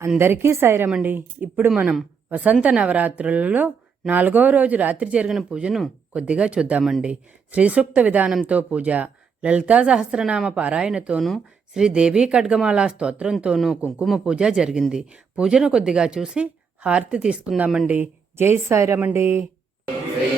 అందరికీ సాయిరమండి. ఇప్పుడు మనం వసంత నవరాత్రులలో నాలుగవ రోజు రాత్రి జరిగిన పూజను కొద్దిగా చూద్దామండి. శ్రీసూక్త విధానంతో పూజ లలితా సహస్రనామ పారాయణతోనూ శ్రీదేవి ఖడ్గమాల స్తోత్రంతోనూ కుంకుమ పూజ జరిగింది. పూజను కొద్దిగా చూసి హారతి తీసుకుందామండి. జై సాయిరామండి. శ్రీ